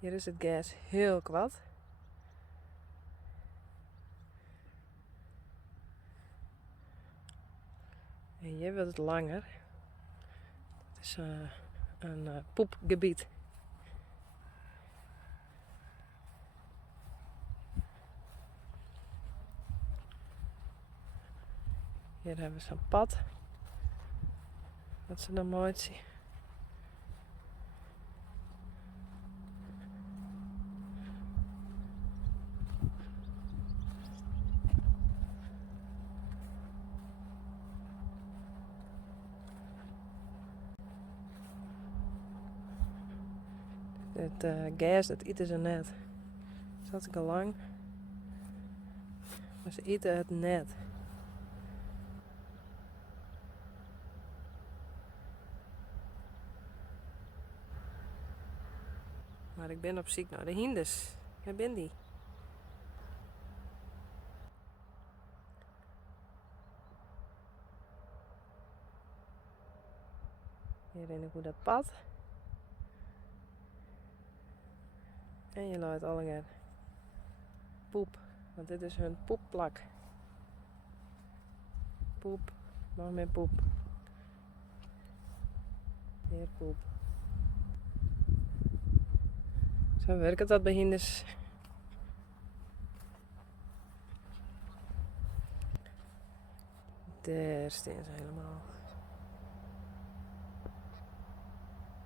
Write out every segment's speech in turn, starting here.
Hier is het gas heel kwad. En hier wordt het langer. Het is een poepgebied. Hier hebben we zo'n pad. Wat ze dan mooi zien. Het gas, dat eten ze net. Het is hartstikke lang. Maar ze eten het net. Maar ik ben op zoek naar de hinders. Waar ben die? Hier ren ik op dat pad. En je laat allemaal poep. Want dit is hun poepplak. Poep. Nog meer poep. Meer poep. Zo werkt dat bij hinders. Daar staan ze helemaal.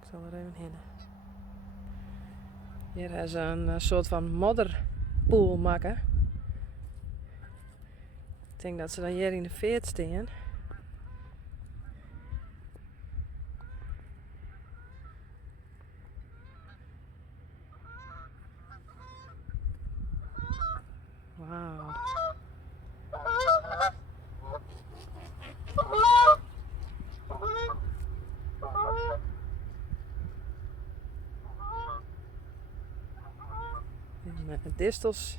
Ik zal er even heen. Hier hebben ze een soort van modderpoel maken. Ik denk dat ze dan hier in de veert staan. Wauw. En distels.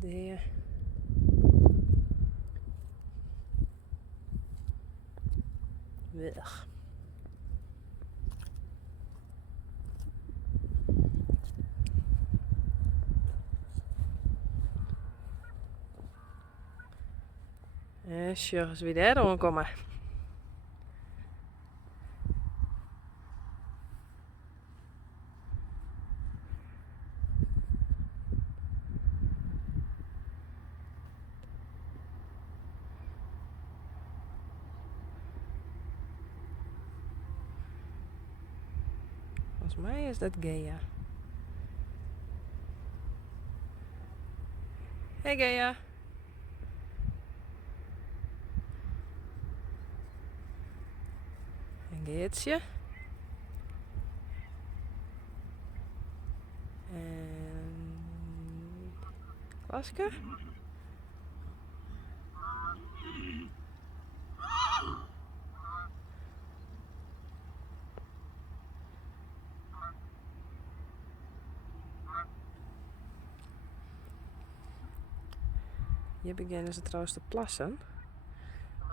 Daar. Weg. En sjoggens weer daar aankomen. Volgens mij is dat Gea. Hey Gea. En Geertje. En Klaske. Hier beginnen ze trouwens te plassen.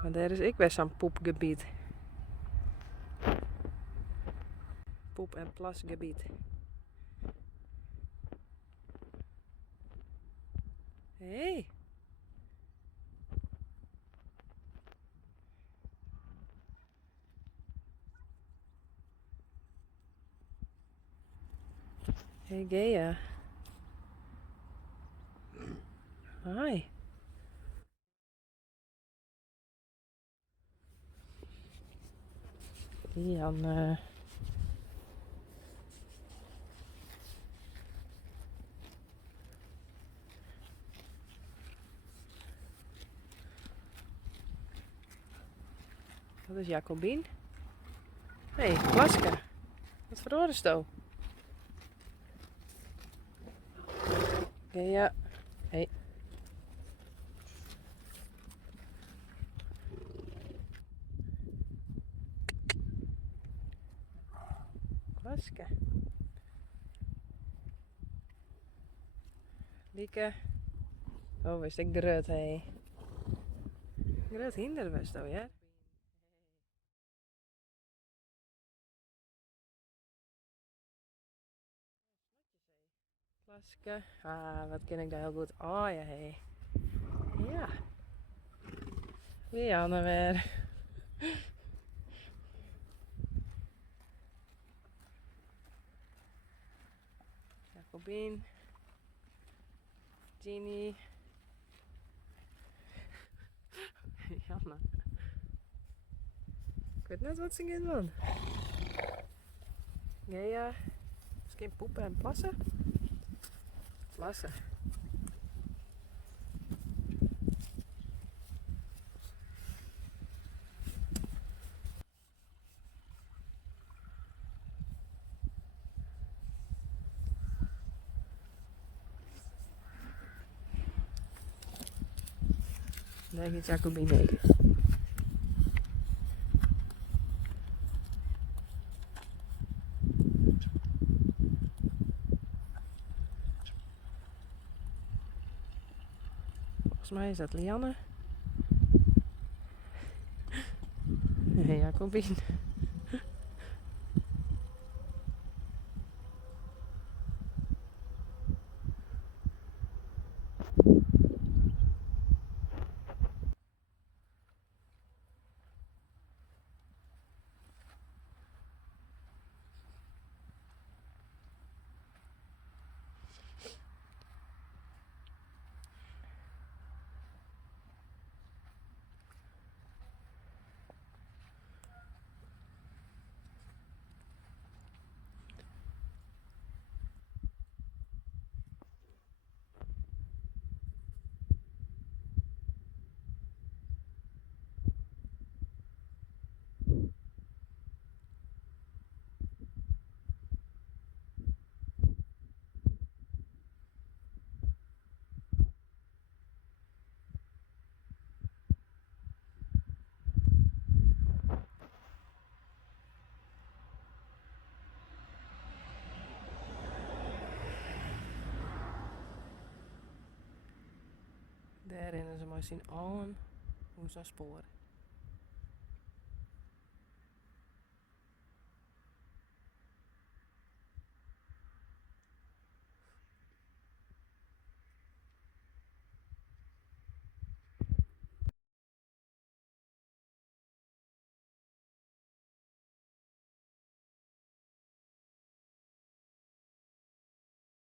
Maar daar is ik weer zo'n poepgebied. Poep- en plasgebied. Hey. Hey Gea. Hi. Jan. Dat is Jacobien. Hey, Klaske. Wat verloren is het? Gea. Hey. Klaske. Lieke. Oh, wist ik de rut, hé. Groot hinder was dat, ja? Klassieke. Ah, wat ken ik daar heel goed. Oh ja, hé. Ja. Lianne weer. Jacobien. Ginny. Janne. Ik weet net wat ze gaan doen. Ja, misschien poepen en plassen? Plassen. Nee, niet Jacobien, nee. Volgens mij is dat Lianne. Nee, Jacobien. Daar rennen ze maar zien aan hoe ze sporen.